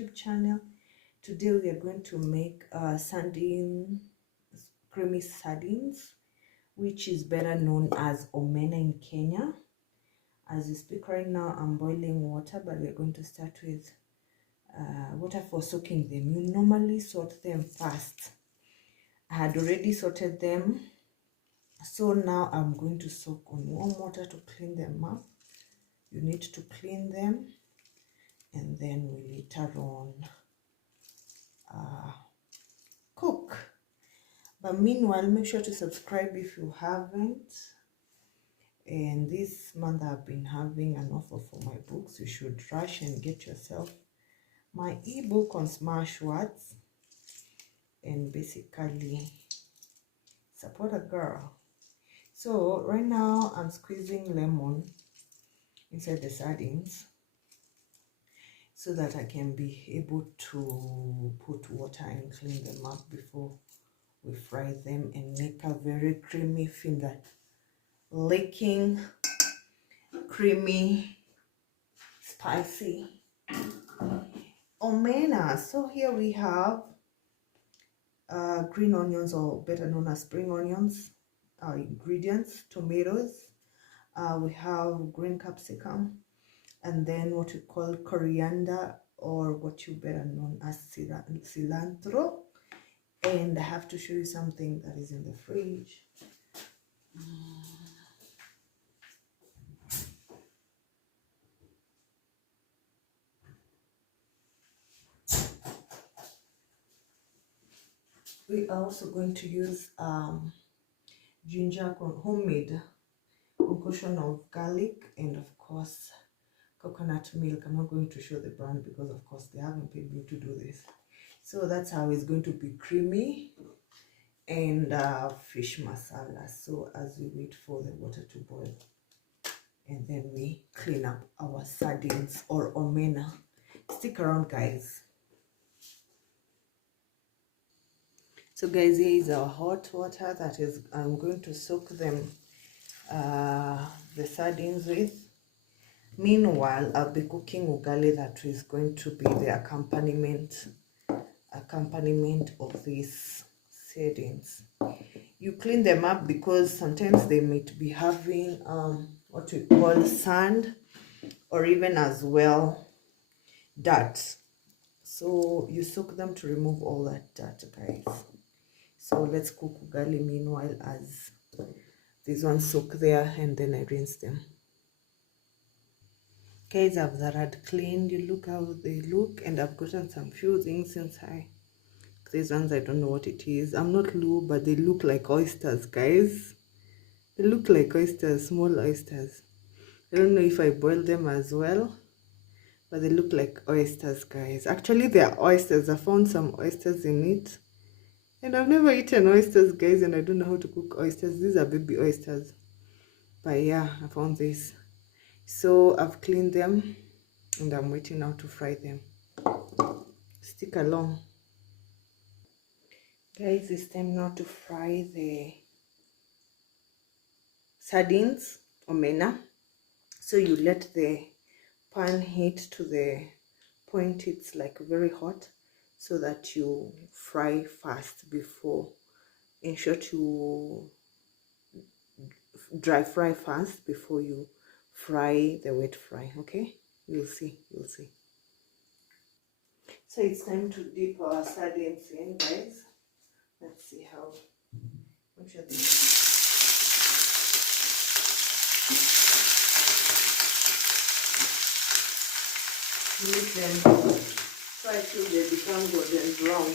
YouTube channel. Today we are going to make creamy sardines, which is better known as Omena in Kenya. As we speak right now, I'm boiling water, but we're going to start with water for soaking them. You normally salt them first. I had already salted them, so now I'm going to soak on warm water to clean them up. You need to clean them, and then we later on cook. But meanwhile, make sure to subscribe if you haven't. And this month I've been having an offer for my books. You should rush and get yourself my ebook on smash words and basically support a girl. So right now I'm squeezing lemon inside the sardines so that I can be able to put water and clean them up before we fry them and make a very creamy, finger licking, creamy, spicy Omena. So here we have green onions, or better known as spring onions, ingredients: tomatoes, we have green capsicum, and then what we call coriander, or what you better known as cilantro. And I have to show you something that is in the fridge. We are also going to use ginger, homemade concoction of garlic, and of course coconut milk. I'm not going to show the brand because of course they haven't paid me to do this. So that's how it's going to be creamy, and fish masala. So as we wait for the water to boil, and then we clean up our sardines or omena. Stick around, guys. So guys, here is our hot water that is I'm going to soak them, the sardines with. Meanwhile, I'll be cooking ugali that is going to be the accompaniment of these sardines. You clean them up because sometimes they might be having what we call sand, or even as well dirt. So you soak them to remove all that dirt, guys. So let's cook ugali meanwhile as these ones soak there, and then I rinse them. Guys, I've that cleaned. You look how they look, and I've gotten some few things inside. These ones, I don't know what it is. I'm not Lou, but they look like oysters, guys. They look like oysters, small oysters. I don't know if I boil them as well, but they look like oysters, guys. Actually, they are oysters. I found some oysters in it. And I've never eaten oysters, guys, and I don't know how to cook oysters. These are baby oysters. But yeah, I found this. So I've cleaned them, and I'm waiting now to fry them. Stick along. Guys, it's time now to fry the sardines, omena. So you let the pan heat to the point it's like very hot, so that you fry fast before, in short, you dry fry fast before you fry the wet fry. Okay, you'll see. So it's time to dip our sardines in, guys. Let's see how. Make sure make them fry till they become golden brown.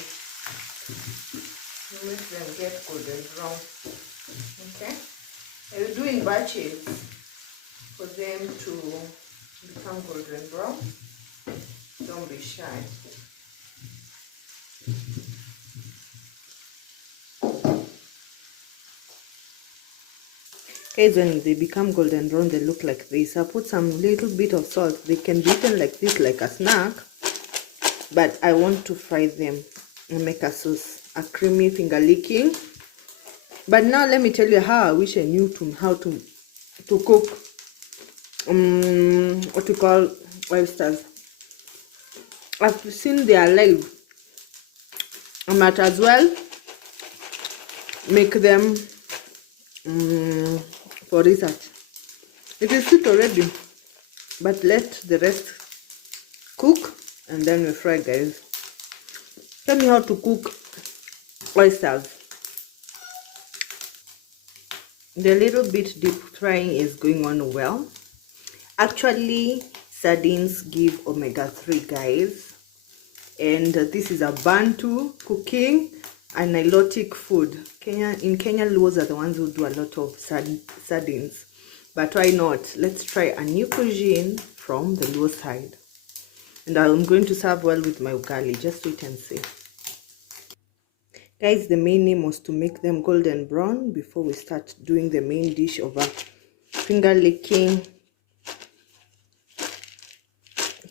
You make them get golden brown. Okay? Are you doing batches for them to become golden brown? Don't be shy. Guys, when they become golden brown, they look like this. I put some little bit of salt. They can be eaten like this, like a snack, but I want to fry them and make a sauce, a creamy finger licking. But now let me tell you how I wish I knew how to cook what we call oysters. I've seen they are live. I might as well make them for research. It is sweet already, but let the rest cook and then we fry, guys. Tell me how to cook oysters. The little bit deep frying is going on well. Actually, sardines give omega-3, guys, and this is a Bantu cooking, a Nilotic food. In Kenya, Luos are the ones who do a lot of sardines, but why not? Let's try a new cuisine from the Luo side. And I'm going to serve well with my ugali. Just wait and see. Guys, the main aim was to make them golden brown before we start doing the main dish of a finger licking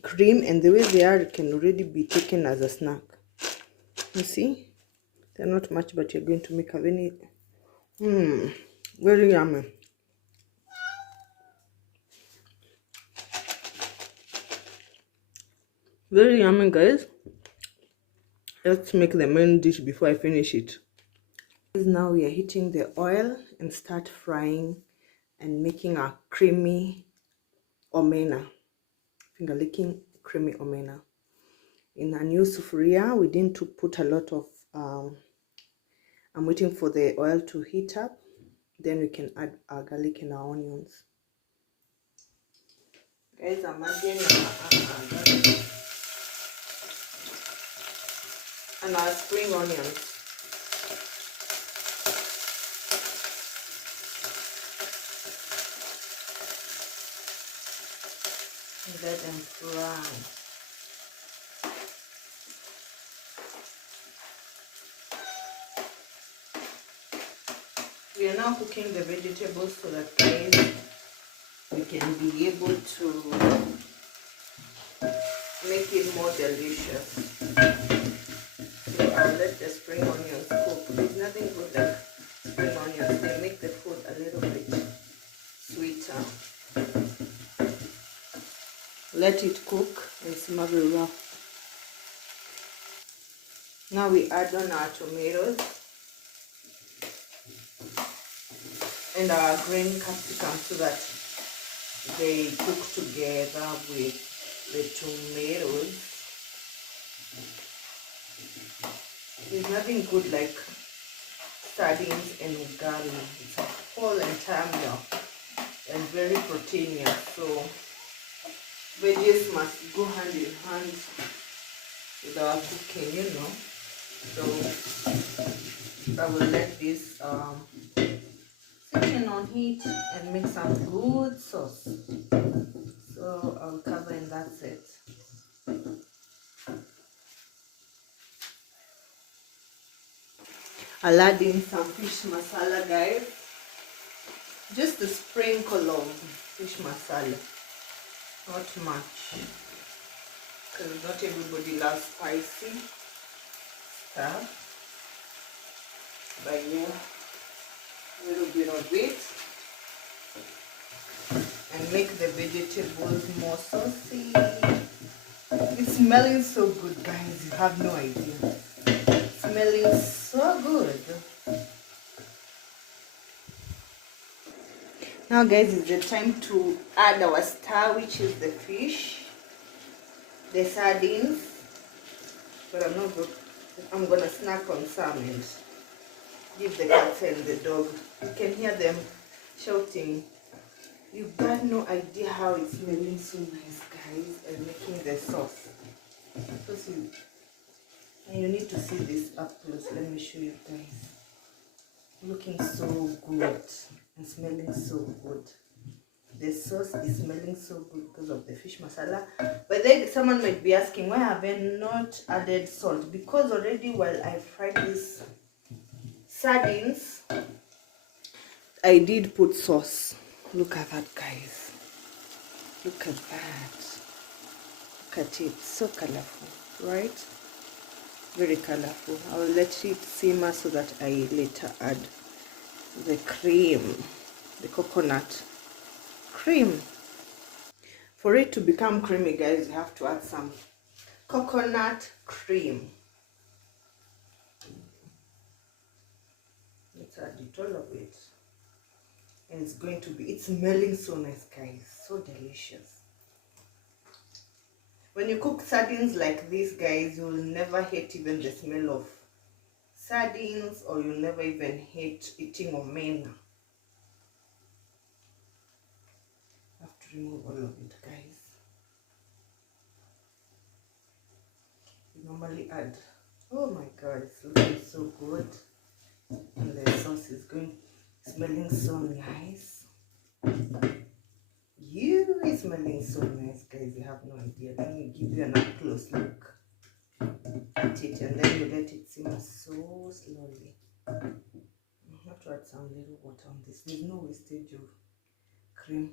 cream, and the way they are can already be taken as a snack. You see, they're not much, but you're going to make a very very yummy. Very yummy, guys. Let's make the main dish before I finish it. Now we are heating the oil and start frying and making a creamy omena, finger licking creamy omena. In a new sufuria, we didn't put a lot of I'm waiting for the oil to heat up, then we can add our garlic and our onions. Guys, I'm adding garlic and our spring onions. And let them fry. We are now cooking the vegetables so that, guys, we can be able to make it more delicious. So I'll let the spring onions cook. There's nothing good like spring onions. They make the food a little bit sweeter. Let it cook and simmer very well. Now we add on our tomatoes and our green capsicum so that they cook together with the tomatoes. There's nothing good like sardines and ugali. It's a whole entire meal and very proteinous. So veggies must go hand in hand with our cooking, you know. So I will let this sit on heat and make some good sauce. So I'll cover and that's it. I'll add in some fish masala, guys. Just a sprinkle of fish masala, not much, because not everybody loves spicy stuff. But yeah, a little bit of it, and make the vegetables more saucy. It's smelling so good, guys. You have no idea. It's smelling so good. Now, guys, it's the time to add our star, which is the fish, the sardines. But I'm gonna snack on some and give the cats and the dog. You can hear them shouting. You've got no idea how it's smelling so nice, guys, and making the sauce. And you need to see this up close. Let me show you, guys. Looking so good and smelling so good. The sauce is smelling so good because of the fish masala. But then someone might be asking, why have I not added salt? Because already while I fried these sardines, I did put sauce. Look at that, guys. Look at that. Look at it. So colorful, right? Very colorful. I will let it simmer so that I later add the cream, the coconut cream. For it to become creamy, guys, you have to add some coconut cream. Let's add it, all of it. And it's smelling so nice, guys. So delicious. When you cook sardines like this, guys, you'll never hate even the smell of sardines, or you'll never even hate eating omena. I have to remove all of it, guys. You normally add, oh my god, it's looking so good. And the sauce is smelling so nice. It's smelling so nice, guys. You have no idea. Let me give you an up close look at it, and then you let it simmer so slowly. I have to add some little water on this. There's no wastage of cream.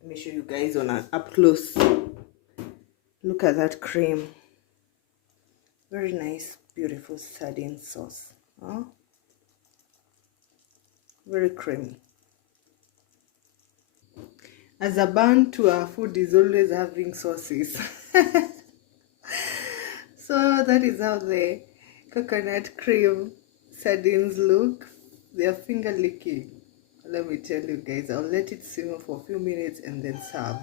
Let me show you guys on an up close. Look at that cream. Very nice, beautiful sardine sauce. Huh? Very creamy. As a Bantu, our food is always having sauces. So that is how the coconut cream sardines look. They are finger licking. Let me tell you guys, I'll let it simmer for a few minutes and then serve.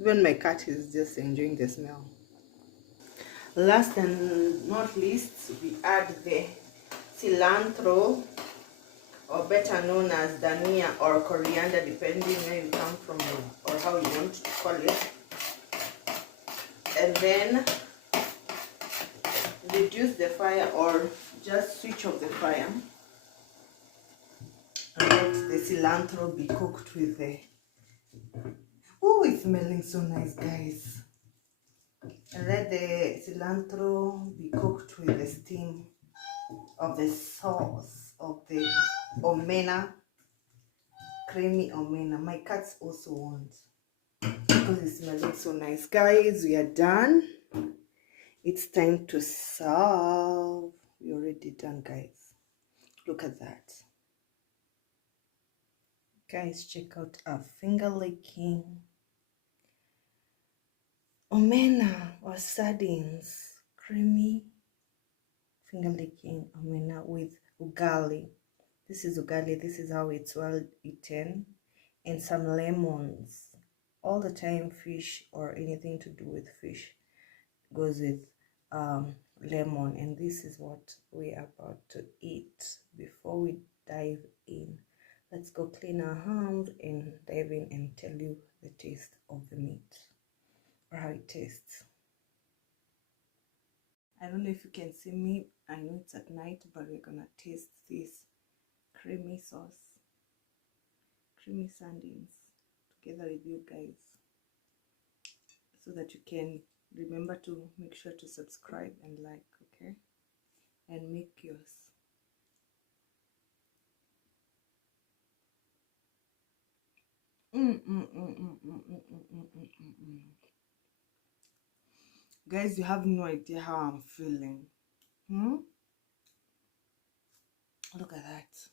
Even my cat is just enjoying the smell. Last and not least, we add the cilantro, or better known as dania or coriander, depending where you come from or how you want to call it. And then reduce the fire, or just switch off the fire, and let the cilantro be cooked with the... Oh, it's smelling so nice, guys. And let the cilantro be cooked with the steam of the sauce of the omena, creamy omena. My cats also want, because it's smelling so nice. Guys, we are done. It's time to serve. We're already done, guys. Look at that. Guys, check out our finger licking omena or sardines. Creamy finger licking omena with ugali. This is ugali. This is how it's well eaten. And some lemons. All the time, fish or anything to do with fish goes with lemon. And this is what we're about to eat. Before we dive in, let's go clean our hands and dive in and tell you the taste of the meat, or how it tastes. I don't know if you can see me. I know it's at night, but we're gonna taste this creamy sauce, creamy sardines, together with you guys, so that you can remember to make sure to subscribe and like, okay, and make yours. Guys, you have no idea how I'm feeling. Look at that.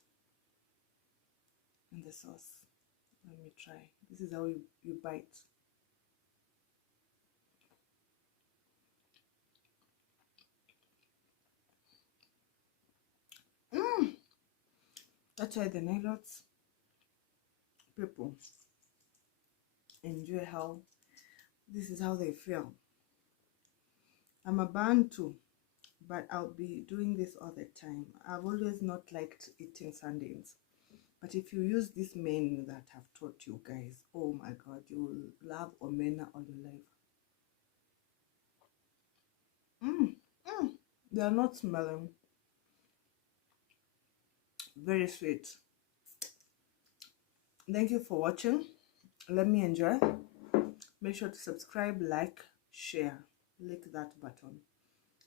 And the sauce. Let me try. This is how you bite. That's why the Nilots people enjoy how this is how they feel. I'm a Bantu, but I'll be doing this all the time. I've always not liked eating sardines, but if you use this menu that I've taught you guys, oh my god, you will love omena all your life. They are not smelling. Very sweet. Thank you for watching. Let me enjoy. Make sure to subscribe, like, share. Click that button.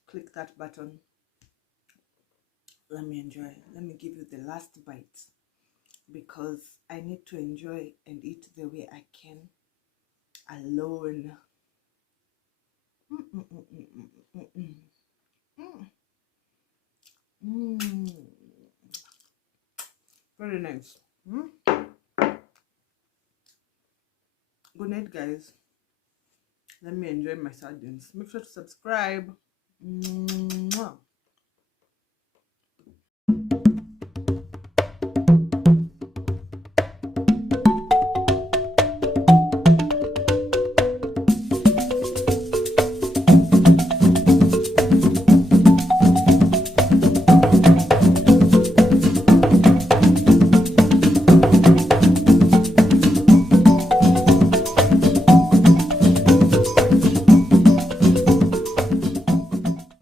Click that button. Let me enjoy. Let me give you the last bite, because I need to enjoy and eat the way I can, alone. Very nice. Good night, guys. let me enjoy my sardines. Make sure to subscribe. Mwah.